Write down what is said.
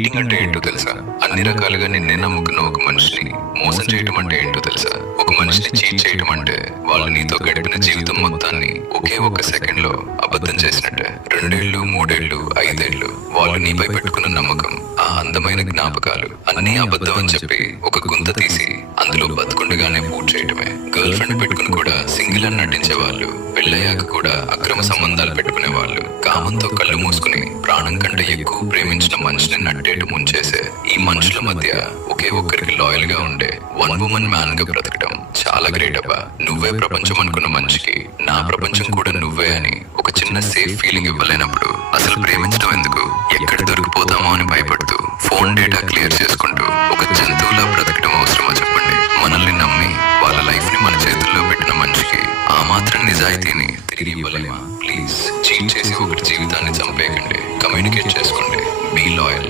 Cheating అంటే ఏంటో తెలుసా? అన్ని రకాలుగా నిన్నే నమ్ముకున్న ఒక మనిషిని మోసం చేయటం అంటే ఏంటో తెలుసా? ఒక మనిషిని చీట్ చేయటం అంటే వాళ్ళు నీతో గడిపిన జీవితం మొత్తాన్ని ఒకే ఒక్క సెకండ్ లో అబద్ధం చేసినట్టే. 2 ఏళ్ళు 3 ఏళ్ళు 5 ఏళ్ళు వాళ్ళు నీపై పెట్టుకున్న నమ్మకం, ఆ అందమైన జ్ఞాపకాలు అన్ని అబద్ధం అని చెప్పి ఒక గుంత తీసి అందులో బతుకుండగానే పూర్తి చేయటమే. గర్ల్ ఫ్రెండ్ పెట్టుకుని కూడా సింగిల్ అని నటించే వాళ్ళు, పెళ్ళయ్యాక కూడా అక్రమ సంబంధాలు పెట్టుకునే వాళ్ళు, కామంతో కళ్ళు మూసుకుని ప్రాణం కంటే ఎక్కువ ప్రేమించిన మనిషిని నట్టేటు ముంచేసే ఈ మనుషుల మధ్య ఒకే ఒక్కరికి లాయల్ గా ఉండే వన్ ఉమన్ మ్యాన్ గా బ్రతకడం చాలా గ్రేట్ అబ్బా. నువ్వే ప్రపంచం అనుకున్న మనిషికి నా ప్రపంచం కూడా నువ్వే అని ఒక చిన్న సేఫ్ ఫీలింగ్ ఇవ్వలేనప్పుడు అసలు ప్రేమించడం ఎందుకు? ఎక్కడ దొరికిపోతామో అని భయపడుతూ ఫోన్ డేటా క్లియర్ చేసుకుంటూ ఒక జంతువులా బ్రతకడం అవసరమా చెప్పండి? మనల్ని నమ్మి వాళ్ళ లైఫ్ ని మన చేతుల్లో పెట్టిన మనిషికి ఆ మాత్రం నిజాయితీని తిరిగి ఇవ్వలేమా? ప్లీజ్ చీట్ చేసి ఒకటి జీవితాన్ని చంపేయకండి. కమ్యూనికేట్ చేసుకోండి. Be loyal.